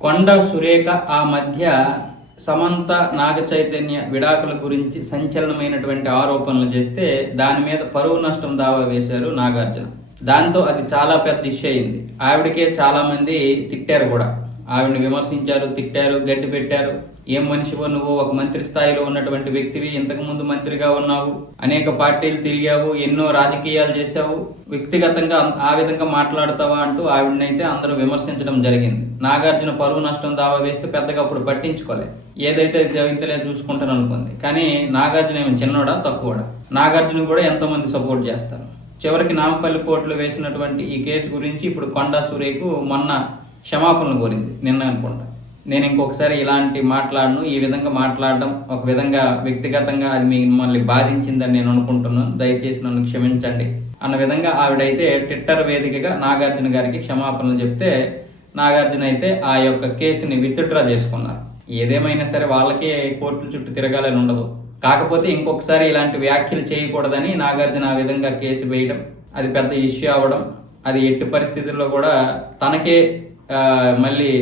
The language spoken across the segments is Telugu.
కొండ సురేఖ ఆ మధ్య సమంత నాగ చైతన్య విడాకుల గురించి సంచలనమైనటువంటి ఆరోపణలు చేస్తే దాని మీద పరువు నష్టం దావా వేశారు నాగార్జున. దాంతో అది చాలా పెద్ద ఇష్యూ అయింది. ఆవిడకే చాలామంది తిట్టారు కూడా. ఆవిడని విమర్శించారు తిట్టారు గడ్డి పెట్టారు. ఏం మనిషివో నువ్వు? ఒక మంత్రి స్థాయిలో ఉన్నటువంటి వ్యక్తివి ఇంతకుముందు మంత్రిగా ఉన్నావు. అనేక పార్టీలు తిరిగావు ఎన్నో రాజకీయాలు చేశావు. వ్యక్తిగతంగా ఆ విధంగా మాట్లాడతావా అంటూ ఆవిడనైతే అందరూ విమర్శించడం జరిగింది. నాగార్జున పరువు నష్టం దావా వేస్తే పెద్దగా అప్పుడు పట్టించుకోలే. ఏదైతే జరిగితేనే చూసుకుంటాను అనుకుంది. కానీ నాగార్జున ఏమి చిన్నోడా? తక్కువడా? నాగార్జున కూడా ఎంతోమంది సపోర్ట్ చేస్తారు. చివరికి నాంపల్లి కోర్టులో వేసినటువంటి ఈ కేసు గురించి ఇప్పుడు కొండా సురేకు మొన్న క్షమాపణలు కోరింది. నిన్న అనుకుంటా. నేను ఇంకొకసారి ఇలాంటి మాట్లాడను ఈ విధంగా మాట్లాడడం ఒక విధంగా వ్యక్తిగతంగా అది మిమ్మల్ని బాధించిందని నేను అనుకుంటున్నాను. దయచేసి నన్ను క్షమించండి. అన్న విధంగా ఆవిడైతే ట్విట్టర్ వేదికగా నాగార్జున గారికి క్షమాపణలు చెప్తే నాగార్జున అయితే ఆ యొక్క కేసుని విత్డ్రా చేసుకున్నారు. ఏదేమైనా సరే వాళ్ళకే కోర్టుల చుట్టూ తిరగాలని ఉండదు. కాకపోతే ఇంకొకసారి ఇలాంటి వ్యాఖ్యలు చేయకూడదని నాగార్జున ఆ విధంగా కేసు వేయడం అది పెద్ద ఇష్యూ అవ్వడం అది ఎట్టి పరిస్థితుల్లో కూడా తనకే మళ్ళీ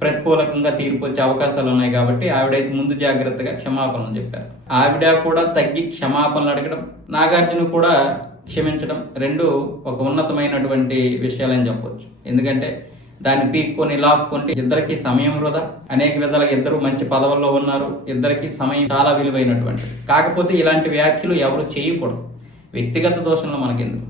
ప్రతికూలకంగా తీర్పు వచ్చే అవకాశాలు ఉన్నాయి కాబట్టి ఆవిడైతే ముందు జాగ్రత్తగా క్షమాపణలు చెప్పారు. ఆవిడ కూడా తగ్గి క్షమాపణలు అడగడం నాగార్జున కూడా క్షమించడం రెండు ఒక ఉన్నతమైనటువంటి విషయాలని చెప్పొచ్చు. ఎందుకంటే దాన్ని పీక్కొని లాక్కుంటే ఇద్దరికి సమయం వృధా. అనేక విధాలుగా ఇద్దరు మంచి పదవుల్లో ఉన్నారు. ఇద్దరికి సమయం చాలా విలువైనటువంటి కాకపోతే ఇలాంటి వ్యాఖ్యలు ఎవరు చేయకూడదు. వ్యక్తిగత దోషంలో మనకెందుకు?